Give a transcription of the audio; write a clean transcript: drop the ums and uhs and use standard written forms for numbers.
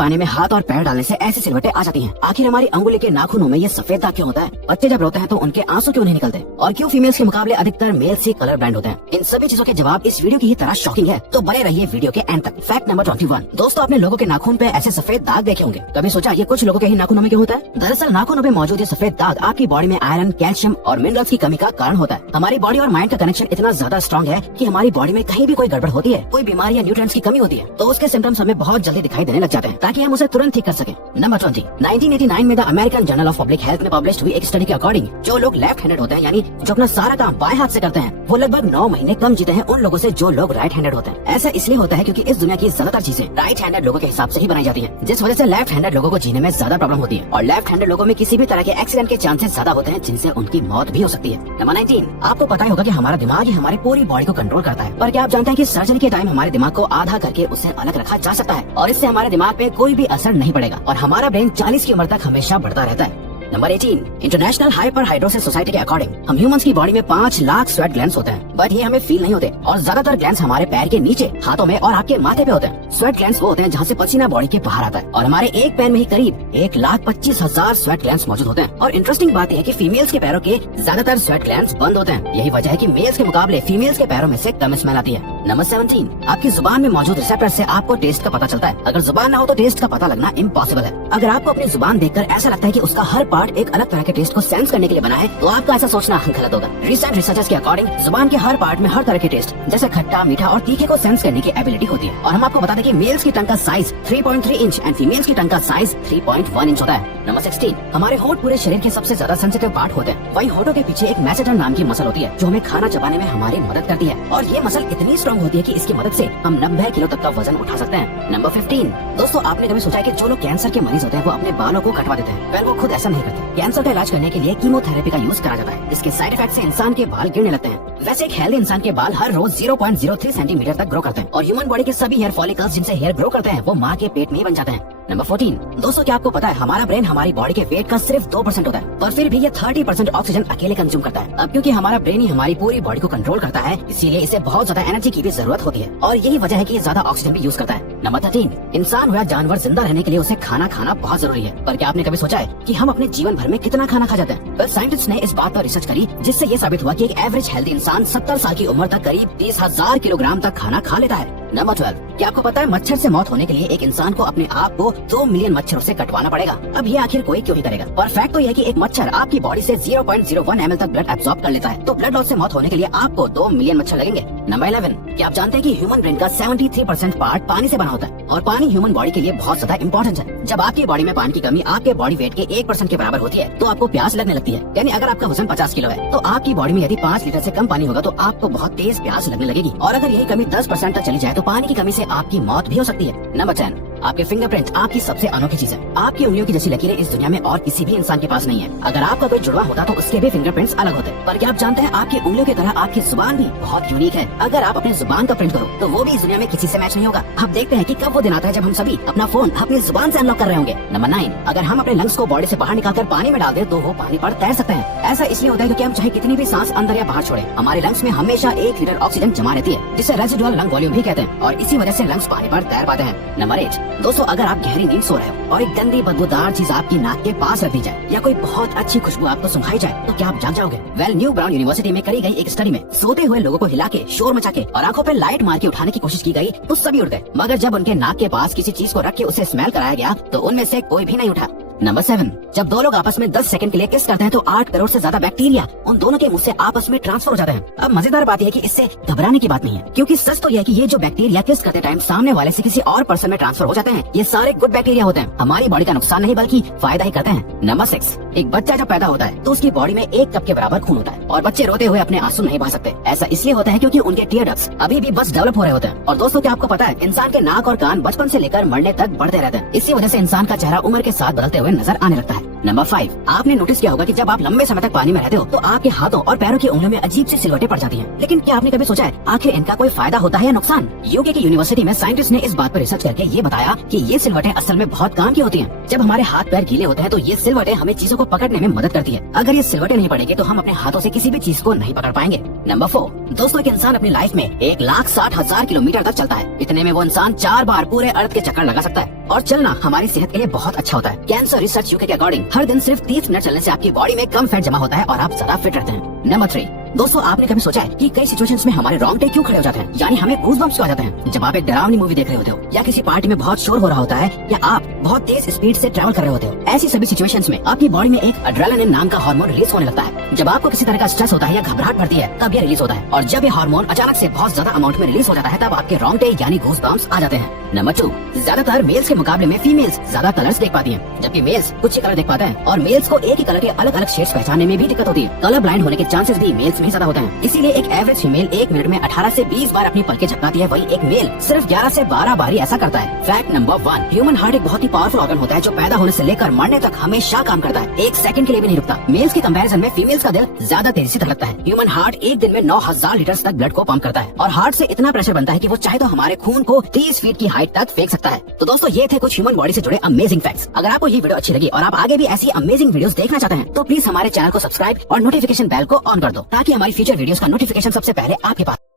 पानी में हाथ और पैर डालने से ऐसी सिलवटें आ जाती हैं। आखिर हमारी अंगुली के नाखूनों में ये सफेद दाग क्यों होता है? बच्चे जब रोते हैं तो उनके आंसू क्यों नहीं निकलते? और क्यों फीमेल्स के मुकाबले अधिकतर मेल्स ही कलर ब्लाइंड होते हैं? इन सभी चीजों के जवाब इस वीडियो की ही तरह शॉकिंग है, तो बने रहिए वीडियो के एंड तक। Fact number 21। दोस्तों, आपने लोगों के नाखून पे ऐसे सफेद दाग देखे होंगे। कभी सोचा ये कुछ लोगों के ही नाखूनों में क्यों होता है? दरअसल नाखूनों में मौजूद ये सफेद दाग आपकी बॉडी में आयरन, कैल्शियम और मिनरल्स की कमी का कारण होता है। हमारी बॉडी और माइंड का कनेक्शन इतना ज्यादा स्ट्रॉन्ग है कि हमारी बॉडी में कहीं भी कोई गड़बड़ होती है, कोई बीमारी या न्यूट्रिएंट्स की कमी होती है, तो उसके सिम्टम्स हमें बहुत जल्दी दिखाई देने लग जाते हैं, ताकि हम उसे तुरंत ठीक कर सकें। नंबर 20। 1989 में the American journal of public health में पब्लिश हुई एक स्टडी के अकॉर्डिंग जो लोग लेफ्ट हैंडेड होते हैं, यानी जो अपना सारा काम बाएं हाथ से करते हैं, वो लगभग 9 महीने कम जीते हैं उन लोगों से जो लोग राइट हैंडेड होते हैं। ऐसा इसलिए होता है क्योंकि इस दुनिया की ज्यादातर चीजें राइट हैंडेड लोगों के हिसाब से ही बनाई जाती हैं, जिस वजह से लेफ्ट हैंडेड लोगों को जीने में ज्यादा प्रॉब्लम होती है। और लेफ्ट हैंडेड लोगों में किसी भी तरह के एक्सीडेंट के चांसेस ज्यादा होते हैं, जिनसे उनकी मौत भी हो सकती है। नंबर 19। आपको पता ही होगा कि हमारा दिमाग ही हमारी पूरी बॉडी को कंट्रोल करता है, पर क्या आप जानते हैं कि सर्जरी के टाइम हमारे दिमाग को आधा करके उसे अलग रखा जा सकता है और इससे हमारे दिमाग पे कोई भी असर नहीं पड़ेगा और हमारा ब्रेन 40 की उम्र तक हमेशा बढ़ता रहता है। नंबर 18। इंटरनेशनल हाइपरहाइड्रोसिस सोसाइटी के अकॉर्डिंग हम ह्यूमंस की बॉडी में 5 लाख स्वेट ग्लैंड्स होते हैं, बट ये हमें फील नहीं होते और ज्यादातर ग्लैंड्स हमारे पैर के नीचे, हाथों में और आपके माथे पे होते हैं। स्वेट ग्लैंड्स वो होते हैं जहाँ से पसीना बॉडी के बाहर आता है और हमारे एक पैर में ही करीब 1,25,000 स्वेट ग्लैंड्स मौजूद होते हैं। और इंटरेस्टिंग बात यह है कि फीमेल्स के पैरों के ज्यादातर स्वेट ग्लैंड्स बंद होते हैं। यही वजह है कि मेल्स के मुकाबले फीमेल्स के पैरों में से कम स्मेल आती है। नंबर 17। आपकी जुबान में मौजूद रिसेप्टर से आपको टेस्ट का पता चलता है। अगर जुबान ना हो तो टेस्ट का पता लगना इम्पॉसिबल है। अगर आपको अपनी जुबान देखकर ऐसा लगता है कि उसका हर पार्ट एक अलग तरह के टेस्ट को सेंस करने के लिए बना है, तो आपका ऐसा सोचना गलत होगा। रिसेंट रिसर्चर्स के अकॉर्डिंग जुबान के हर पार्ट में हर तरह के टेस्ट जैसे खट्टा, मीठा और तीखे को सेंस करने की एबिलिटी होती है। और हम आपको बता दें कि मेल्स की टंग का साइज 3.3 इंच एंड फीमेल्स की टंग का साइज 3.1 इंच होता है। नंबर 16। हमारे होंठ पूरे शरीर के सबसे ज्यादा सेंसिटिव पार्ट होते हैं। वही होठों के पीछे एक मैसेटर नाम की मसल होती है जो हमें खाना चबाने में हमारी मदद करती है और ये मसल इतनी स्ट्रॉन्ग होती है कि इसकी मदद से हम 90 किलो तक का वजन उठा सकते हैं। नंबर 15। दोस्तों, आपने कभी सोचा है कि जो लोग कैंसर के मरीज होते हैं वो अपने बालों को कटवा देते हैं? वो खुद ऐसा नहीं करते। कैंसर का इलाज करने के लिए कीमोथेरेपी का यूज करा जाता है। इसके साइड इफेक्ट से इंसान के बाल गिरने लगते हैं। वैसे एक हेल्दी इंसान के बाल हर रोज 0.03 सेंटीमीटर तक ग्रो करते हैं और ह्यूमन बॉडी के सभी हेयर फॉलिकल्स जिनसे हेयर ग्रो करते हैं वो माँ के पेट में ही बन जाते हैं। नंबर 14। दोस्तों, क्या आपको पता है हमारा ब्रेन हमारी बॉडी के वेट का सिर्फ 2% होता है, पर फिर भी ये 30% ऑक्सीजन अकेले कंज्यूम करता है। अब क्योंकि हमारा ब्रेन ही हमारी पूरी बॉडी को कंट्रोल करता है, इसीलिए इसे बहुत ज्यादा एनर्जी की भी जरूरत होती है और यही वजह है कि ये ज्यादा ऑक्सीजन भी यूज करता है। नंबर 13। इंसान या जानवर जिंदा रहने के लिए उसे खाना खाना बहुत जरूरी है, पर क्या आपने कभी सोचा है कि हम अपने जीवन भर में कितना खाना खा जाते हैं? साइंटिस्ट ने इस बात पर रिसर्च करी जिससे ये साबित हुआ कि एक एवरेज हेल्दी इंसान 70 साल की उम्र तक करीब 30,000 किलोग्राम तक खाना खा लेता है। नंबर 12। क्या आपको पता है मच्छर से मौत होने के लिए एक इंसान को अपने आप को 2 मिलियन मच्छरों से कटवाना पड़ेगा? अब ये आखिर कोई क्यों ही करेगा? पर फैक्ट तो यह है कि एक मच्छर आपकी बॉडी से 0.01 ml तक ब्लड एब्सॉर्ब कर लेता है, तो ब्लड लॉस से मौत होने के लिए आपको 2 मिलियन मच्छर लगेंगे। नंबर 11। क्या आप जानते हैं कि ह्यूमन ब्रेन का 73% पार्ट पानी से बना होता है और पानी ह्यूमन बॉडी के लिए बहुत ज्यादा इंपॉर्टेंट है। जब आपकी बॉडी में पानी की कमी आपके बॉडी वेट के 1% के बराबर होती है तो आपको प्यास लगने लगती है। यानी अगर आपका वजन 50 किलो है तो आपकी बॉडी में यदि 5 लीटर से कम पानी होगा तो आपको बहुत तेज प्यास लगने लगेगी और अगर यही कमी 10% तक चली जाए तो पानी की कमी से आपकी मौत भी हो सकती है। नंबर 10। आपके फिंगरप्रिंट आपकी सबसे अनोखी चीज है। आपकी उंगलियों की जैसी लकीरें इस दुनिया में और किसी भी इंसान के पास नहीं है। अगर आपका कोई जुड़वा होता तो उसके भी फिंगरप्रिंट्स अलग होते। पर क्या आप जानते हैं आपकी उंगलियों की तरह आपकी जुबान भी बहुत यूनिक है। अगर आप अपनी जुबान का प्रिंट करो तो वो भी इस दुनिया में किसी से मैच नहीं होगा। अब देखते हैं कि कब वो दिन आता है जब हम सभी अपना फोन अपनी जुबान से अनलॉक कर रहे होंगे। नंबर 9। अगर हम अपने लंग्स को बॉडी से बाहर निकालकर पानी में डाल दे तो वो पानी पर तैर सकते हैं। ऐसा इसलिए होता है क्योंकि हम चाहे कितनी भी सांस अंदर या बाहर छोड़े, हमारे लंग्स में हमेशा 1 लीटर ऑक्सीजन जमा रहती है, जिसे रेजिडुअल लंग वॉल्यूम भी कहते हैं और इसी वजह से लंग्स पानी पर तैर पाते हैं। नंबर 8। दोस्तों, अगर आप गहरी नींद सो रहे हो और एक गंदी बदबूदार चीज आपकी नाक के पास रख दी जाए या कोई बहुत अच्छी खुशबू आपको सुंघाई जाए तो क्या आप जाग जाओगे? न्यू ब्राउन यूनिवर्सिटी में करी गई एक स्टडी में सोते हुए लोगों को हिला के, शोर मचा के और आंखों पे लाइट मार के उठाने की कोशिश की गई तो सभी उठ गए, मगर जब उनके नाक के पास किसी चीज को रख के उसे स्मेल कराया गया तो उनमें से कोई भी नहीं उठा। नंबर 7। जब दो लोग आपस में 10 सेकंड के लिए किस करते हैं तो 8 करोड़ से ज्यादा बैक्टीरिया उन दोनों के मुंह से आपस में ट्रांसफर हो जाते हैं। अब मजेदार बात यह है कि इससे घबराने की बात नहीं है, क्योंकि सच तो यह है कि ये जो बैक्टीरिया किस करते टाइम सामने वाले से किसी और पर्सन में ट्रांसफर हो जाते हैं, ये सारे गुड बैक्टीरिया होते हैं, हमारी बॉडी का नुकसान नहीं बल्कि फायदा ही करते हैं। नंबर 6। एक बच्चा जब पैदा होता है तो उसकी बॉडी में 1 कप के बराबर खून होता है और बच्चे रोते हुए अपने आंसू नहीं बहा सकते। ऐसा इसलिए होता है क्योंकि उनके टीयर डक्ट्स अभी भी बस डेवलप हो रहे होते हैं। और दोस्तों, क्या आपको पता है इंसान के नाक और कान बचपन से लेकर मरने तक बढ़ते रहते हैं। इसी वजह से इंसान का चेहरा उम्र के साथ बदलते हुए नजर आने लगता है। नंबर 5, आपने नोटिस किया होगा कि जब आप लंबे समय तक पानी में रहते हो तो आपके हाथों और पैरों की उंगलियों में अजीब सी सिलवटें पड़ जाती हैं। लेकिन क्या आपने कभी सोचा है आखिर इनका कोई फायदा होता है या नुकसान? यूके की यूनिवर्सिटी में साइंटिस्ट ने इस बात पर रिसर्च करके ये बताया कि ये सिलवटें असल में बहुत काम की होती हैं। जब हमारे हाथ पैर गीले होते हैं तो ये सिलवटें हमें चीजों को पकड़ने में मदद करती है। अगर ये सिलवटें नहीं पड़ेगी तो हम अपने हाथों से किसी भी चीज को नहीं पकड़ पाएंगे। नंबर 4, दोस्तों एक इंसान अपनी लाइफ में 1,60,000 किलोमीटर तक चलता है। इतने में वो इंसान 4 बार पूरे अर्थ के चक्कर लगा सकता है। और चलना हमारी सेहत के लिए बहुत अच्छा होता है। कैंसर रिसर्च यूके के अकॉर्डिंग हर दिन सिर्फ 30 मिनट चलने से आपकी बॉडी में कम फैट जमा होता है और आप ज्यादा फिट रहते हैं। नंबर 3, दोस्तों आपने कभी सोचा है कि कई सिचुएशंस में हमारे रोंगटे क्यों खड़े हो जाते हैं, यानी हमें गूज़बम्प्स क्यों आ जाते हैं? जब आप एक डरावनी मूवी देख रहे होते हो, या किसी पार्टी में बहुत शोर हो रहा होता है, या आप बहुत तेज स्पीड से ट्रैवल कर रहे होते हो, ऐसी सभी सिचुएशंस में आपकी बॉडी में एक एड्रेनालिन नाम का हार्मोन रिलीज होने लगता है। जब आपको किसी तरह का स्ट्रेस होता है या घबराहट पड़ती है तब ये रिलीज होता है, और जब ये हार्मोन अचानक से बहुत ज्यादा अमाउंट में रिलीज हो जाता है तब आपके रोंगटे यानी गूज़बम्प्स आ जाते हैं। नंबर 2, ज्यादातर मेल्स के मुकाबले में फीमेल्स ज्यादा कलर्स देख पाती हैं, जबकि मेल्स कुछ ही कलर देख पाते हैं। और मेल्स को एक ही कलर के अलग अलग शेड्स पहचानने में भी दिक्कत होती है। कलर ब्लाइंड होने के चांसेस भी मेल्स में ज्यादा होते हैं। इसीलिए एक एवरेज फीमेल 1 मिनट में 18 से 20 बार अपनी पलकें झपकाती है, वही एक मेल सिर्फ 11 से 12 बार ही ऐसा करता है। फैक्ट नंबर 1, ह्यूमन हार्ट एक बहुत ही पावरफुल ऑर्गन होता है जो पैदा होने से लेकर मरने तक हमेशा काम करता है, एक सेकंड के लिए भी नहीं रुकता। मेल्स के कंपैरिजन में फीमेल्स का दिल ज्यादा तेजी से धड़कता है। ह्यूमन हार्ट एक दिन में 9,000 लीटर तक ब्लड को पंप करता है, और हार्ट से इतना प्रेशर बनता है कि वो चाहे तो हमारे खून को 30 फीट की हाइट तक फेंक सकता है। तो दोस्तों ये थे कुछ ह्यूमन बॉडी से जुड़े अमेजिंग फैक्ट्स। अगर आपको ये वीडियो अच्छी लगी और आप आगे भी ऐसी अमेजिंग वीडियोस देखना चाहते हैं तो प्लीज हमारे चैनल को सब्सक्राइब और नोटिफिकेशन बेल को ऑन कर दो, ताकि हमारी फ्यूचर वीडियोस का नोटिफिकेशन सबसे पहले आपके पास